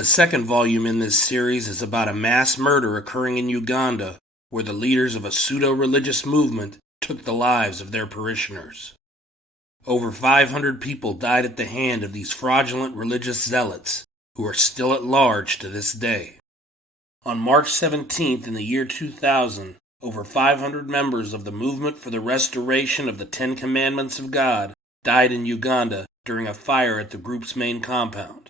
The second volume in this series is about a mass murder occurring in Uganda, where the leaders of a pseudo-religious movement took the lives of their parishioners. Over 500 people died at the hand of these fraudulent religious zealots, who are still at large to this day. On March 17th in the year 2000, over 500 members of the Movement for the Restoration of the Ten Commandments of God died in Uganda during a fire at the group's main compound.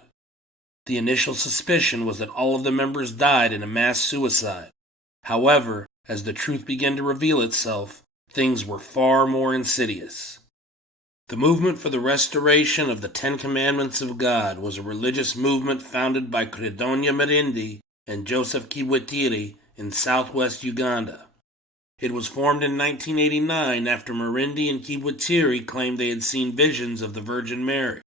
The initial suspicion was that all of the members died in a mass suicide. However, as the truth began to reveal itself, things were far more insidious. The Movement for the Restoration of the Ten Commandments of God was a religious movement founded by Credonia Mirindi and Joseph Kibwetiri in southwest Uganda. It was formed in 1989 after Mirindi and Kibwetiri claimed they had seen visions of the Virgin Mary.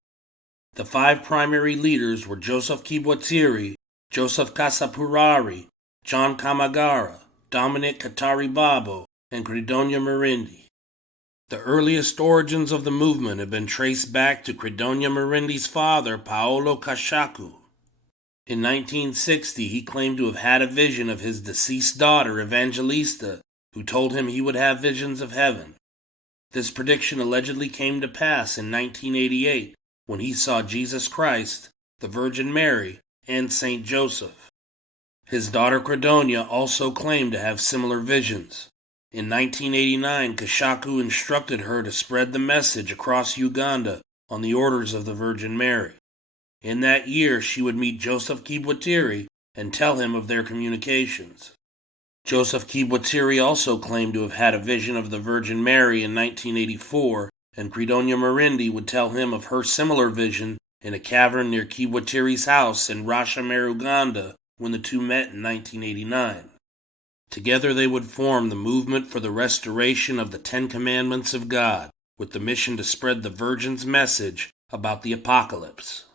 The five primary leaders were Joseph Kibwetiri, Joseph Kasapurari, John Kamagara, Dominic Kataribabo, and Credonia Mirindi. The earliest origins of the movement have been traced back to Credonia Mirindi's father, Paolo Kashaku. In 1960, he claimed to have had a vision of his deceased daughter, Evangelista, who told him he would have visions of heaven. This prediction allegedly came to pass in 1988, when he saw Jesus Christ, the Virgin Mary, and Saint Joseph. His daughter Credonia also claimed to have similar visions. In 1989, Kashaku instructed her to spread the message across Uganda on the orders of the Virgin Mary. In that year, she would meet Joseph Kibwetiri and tell him of their communications. Joseph Kibwetiri also claimed to have had a vision of the Virgin Mary in 1984, and Credonia Mirindi would tell him of her similar vision in a cavern near Kibwetiri's house in Rashomere, Uganda, when the two met in 1989. Together they would form the Movement for the Restoration of the Ten Commandments of God, with the mission to spread the Virgin's message about the apocalypse.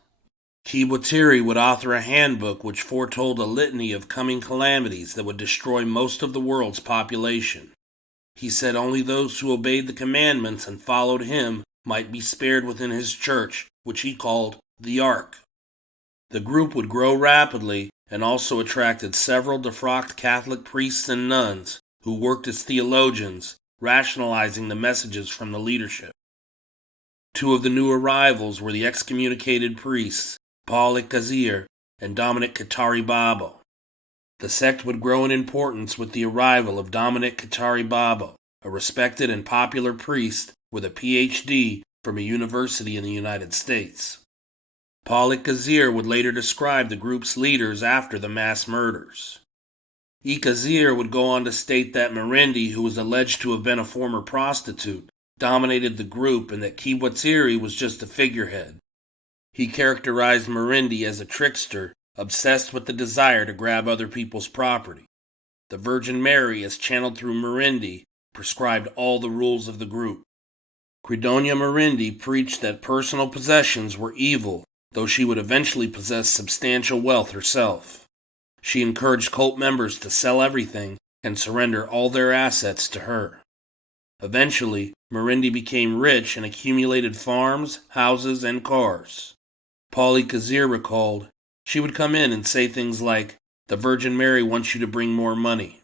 Kibwetiri would author a handbook which foretold a litany of coming calamities that would destroy most of the world's population. He said only those who obeyed the commandments and followed him might be spared within his church, which he called the Ark. The group would grow rapidly and also attracted several defrocked Catholic priests and nuns who worked as theologians, rationalizing the messages from the leadership. Two of the new arrivals were the excommunicated priests, Paul Ikazir and Dominic Kataribabo. The sect would grow in importance with the arrival of Dominic Kataribabo, a respected and popular priest with a Ph.D. from a university in the United States. Paul Ikazir would later describe the group's leaders after the mass murders. Ikazir would go on to state that Mirindi, who was alleged to have been a former prostitute, dominated the group and that Kibwetiri was just a figurehead. He characterized Mirindi as a trickster, obsessed with the desire to grab other people's property. The Virgin Mary, as channeled through Mirindi, prescribed all the rules of the group. Credonia Mirindi preached that personal possessions were evil, though she would eventually possess substantial wealth herself. She encouraged cult members to sell everything and surrender all their assets to her. Eventually, Mirindi became rich and accumulated farms, houses, and cars. Paul Ikazir recalled, "She would come in and say things like, 'The Virgin Mary wants you to bring more money.'"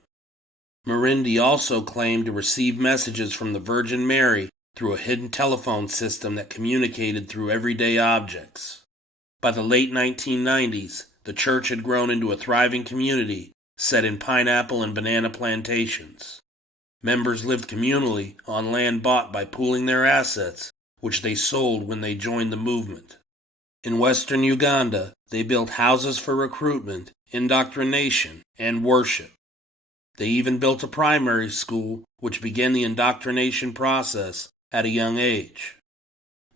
Mirindi also claimed to receive messages from the Virgin Mary through a hidden telephone system that communicated through everyday objects. By the late 1990s, the church had grown into a thriving community set in pineapple and banana plantations. Members lived communally on land bought by pooling their assets, which they sold when they joined the movement. In western Uganda, they built houses for recruitment, indoctrination, and worship. They even built a primary school, which began the indoctrination process at a young age.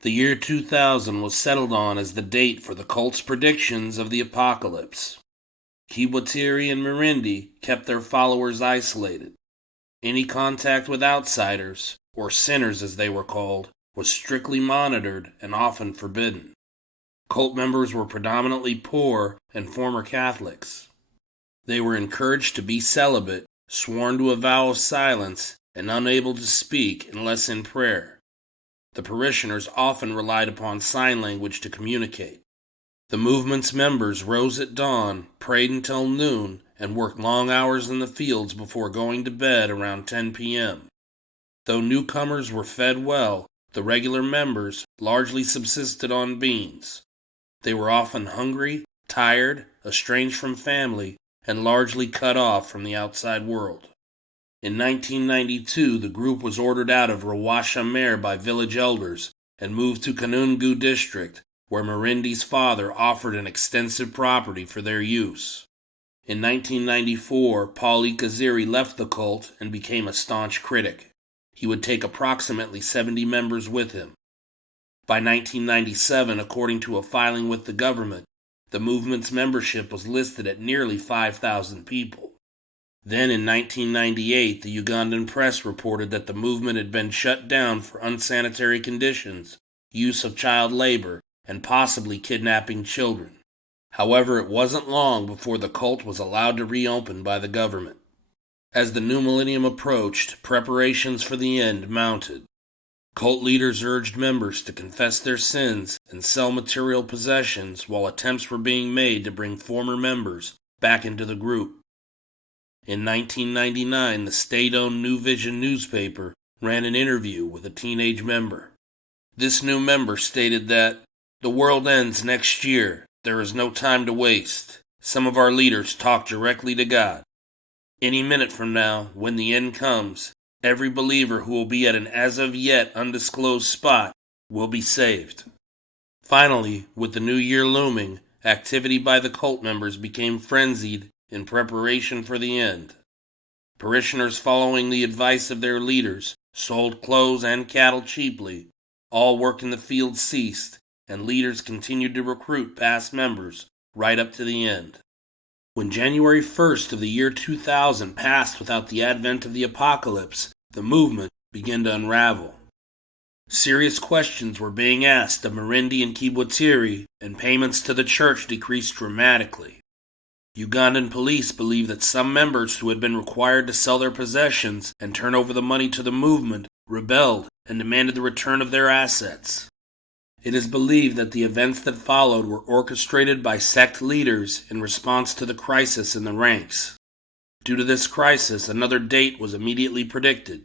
The year 2000 was settled on as the date for the cult's predictions of the apocalypse. Kibwetiri and Mirindi kept their followers isolated. Any contact with outsiders, or sinners as they were called, was strictly monitored and often forbidden. Cult members were predominantly poor and former Catholics. They were encouraged to be celibate, sworn to a vow of silence, and unable to speak unless in prayer. The parishioners often relied upon sign language to communicate. The movement's members rose at dawn, prayed until noon, and worked long hours in the fields before going to bed around 10 p.m. Though newcomers were fed well, the regular members largely subsisted on beans. They were often hungry, tired, estranged from family, and largely cut off from the outside world. In 1992, the group was ordered out of Rawashamare by village elders and moved to Kanungu district, where Mirindi's father offered an extensive property for their use. In 1994, Paul Ikaziri left the cult and became a staunch critic. He would take approximately 70 members with him. By 1997, according to a filing with the government, the movement's membership was listed at nearly 5,000 people. Then in 1998, the Ugandan press reported that the movement had been shut down for unsanitary conditions, use of child labor, and possibly kidnapping children. However, it wasn't long before the cult was allowed to reopen by the government. As the new millennium approached, preparations for the end mounted. Cult leaders urged members to confess their sins and sell material possessions while attempts were being made to bring former members back into the group. In 1999, the state-owned New Vision newspaper ran an interview with a teenage member. This new member stated that, "The world ends next year. There is no time to waste. Some of our leaders talk directly to God. Any minute from now, when the end comes, every believer who will be at an as-of-yet undisclosed spot will be saved." Finally, with the new year looming, activity by the cult members became frenzied in preparation for the end. Parishioners, following the advice of their leaders, sold clothes and cattle cheaply. All work in the fields ceased, and leaders continued to recruit past members right up to the end. When January 1st of the year 2000 passed without the advent of the apocalypse, the movement began to unravel. Serious questions were being asked of Mirindi and Kibwatiri, and payments to the church decreased dramatically. Ugandan police believed that some members who had been required to sell their possessions and turn over the money to the movement rebelled and demanded the return of their assets. It is believed that the events that followed were orchestrated by sect leaders in response to the crisis in the ranks. Due to this crisis, another date was immediately predicted.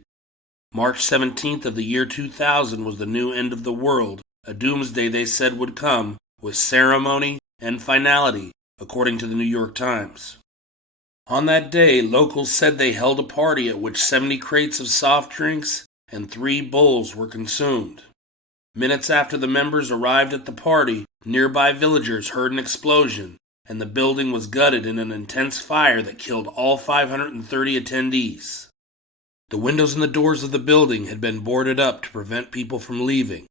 March 17th of the year 2000 was the new end of the world, a doomsday they said would come with ceremony and finality, according to the New York Times. On that day, locals said they held a party at which 70 crates of soft drinks and 3 bulls were consumed. Minutes after the members arrived at the party, nearby villagers heard an explosion, and the building was gutted in an intense fire that killed all 530 attendees. The windows and the doors of the building had been boarded up to prevent people from leaving.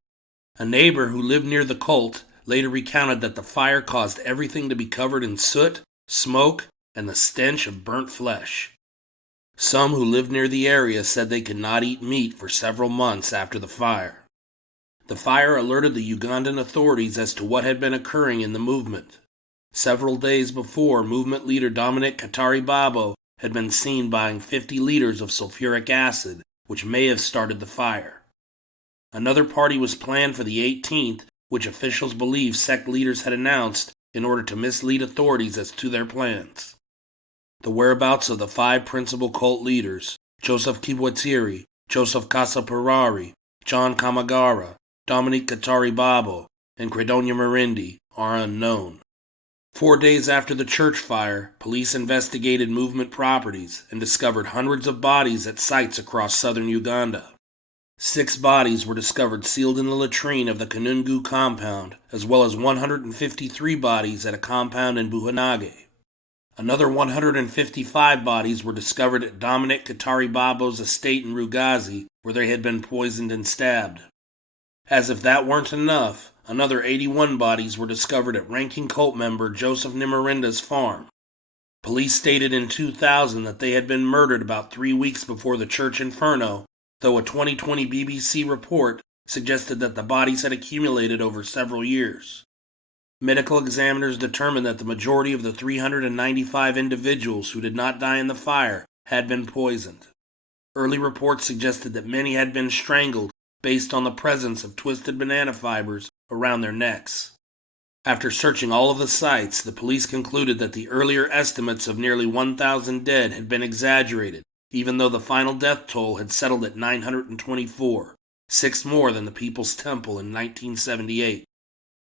A neighbor who lived near the cult later recounted that the fire caused everything to be covered in soot, smoke, and the stench of burnt flesh. Some who lived near the area said they could not eat meat for several months after the fire. The fire alerted the Ugandan authorities as to what had been occurring in the movement. Several days before, movement leader Dominic Kataribabo had been seen buying 50 liters of sulfuric acid, which may have started the fire. Another party was planned for the 18th, which officials believe sect leaders had announced in order to mislead authorities as to their plans. The whereabouts of the 5 principal cult leaders, Joseph Kibwatiri, Joseph Kasaparari, John Kamagara, Dominic Kataribabo, and Credonia Mirindi, are unknown. 4 days after the church fire, police investigated movement properties and discovered hundreds of bodies at sites across southern Uganda. 6 bodies were discovered sealed in the latrine of the Kanungu compound, as well as 153 bodies at a compound in Buhanage. Another 155 bodies were discovered at Dominic Kataribabo's estate in Rugazi, where they had been poisoned and stabbed. As if that weren't enough, another 81 bodies were discovered at ranking cult member Joseph Nimarinda's farm. Police stated in 2000 that they had been murdered about 3 weeks before the church inferno, though a 2020 BBC report suggested that the bodies had accumulated over several years. Medical examiners determined that the majority of the 395 individuals who did not die in the fire had been poisoned. Early reports suggested that many had been strangled based on the presence of twisted banana fibers around their necks. After searching all of the sites, the police concluded that the earlier estimates of nearly 1,000 dead had been exaggerated, even though the final death toll had settled at 924, 6 more than the People's Temple in 1978.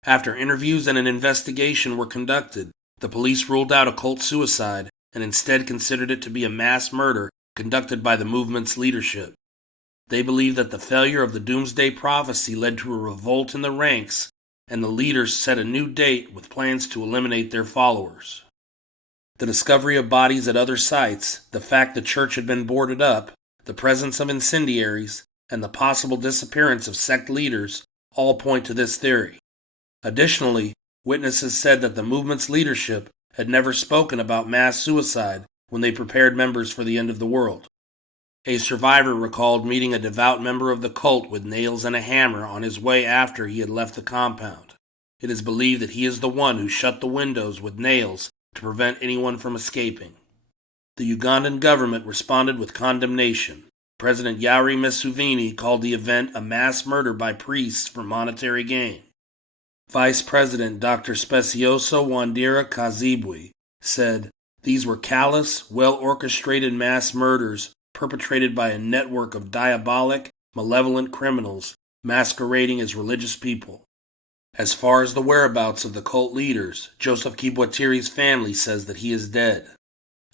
After interviews and an investigation were conducted, the police ruled out a cult suicide and instead considered it to be a mass murder conducted by the movement's leadership. They believe that the failure of the Doomsday Prophecy led to a revolt in the ranks, and the leaders set a new date with plans to eliminate their followers. The discovery of bodies at other sites, the fact the church had been boarded up, the presence of incendiaries, and the possible disappearance of sect leaders all point to this theory. Additionally, witnesses said that the movement's leadership had never spoken about mass suicide when they prepared members for the end of the world. A survivor recalled meeting a devout member of the cult with nails and a hammer on his way after he had left the compound. It is believed that he is the one who shut the windows with nails to prevent anyone from escaping. The Ugandan government responded with condemnation. President Yoweri Museveni called the event a mass murder by priests for monetary gain. Vice President Dr. Specioso Wandira Kazibwe said, "These were callous, well-orchestrated mass murders perpetrated by a network of diabolic, malevolent criminals masquerading as religious people." As far as the whereabouts of the cult leaders, Joseph Kibwatiri's family says that he is dead.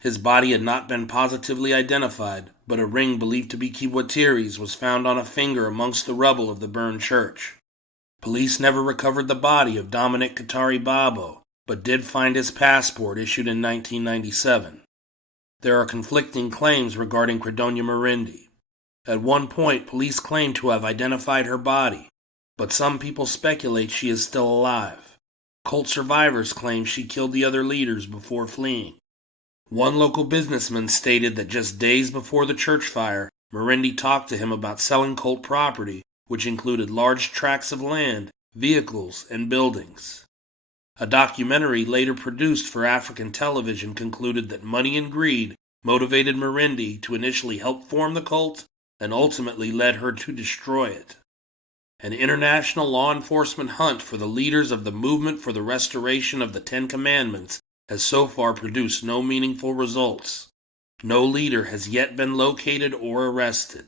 His body had not been positively identified, but a ring believed to be Kibwatiri's was found on a finger amongst the rubble of the burned church. Police never recovered the body of Dominic Katari Babo, but did find his passport issued in 1997. There are conflicting claims regarding Credonia Marindi. At one point, police claim to have identified her body, but some people speculate she is still alive. Cult survivors claim she killed the other leaders before fleeing. One local businessman stated that just days before the church fire, Marindi talked to him about selling cult property, which included large tracts of land, vehicles, and buildings. A documentary later produced for African television concluded that money and greed motivated Marindi to initially help form the cult and ultimately led her to destroy it. An international law enforcement hunt for the leaders of the movement for the restoration of the Ten Commandments has so far produced no meaningful results. No leader has yet been located or arrested.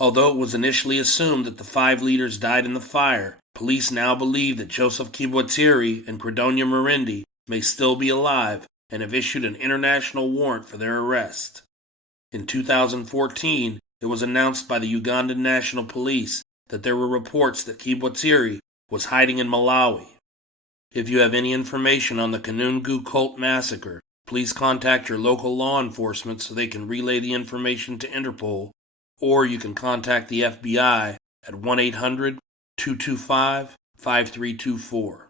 Although it was initially assumed that the 5 leaders died in the fire, police now believe that Joseph Kibwatiri and Credonia Marindi may still be alive and have issued an international warrant for their arrest. In 2014, it was announced by the Ugandan National Police that there were reports that Kibwatiri was hiding in Malawi. If you have any information on the Kanungu Cult Massacre, please contact your local law enforcement so they can relay the information to Interpol, or you can contact the FBI at 1-800-225-5324.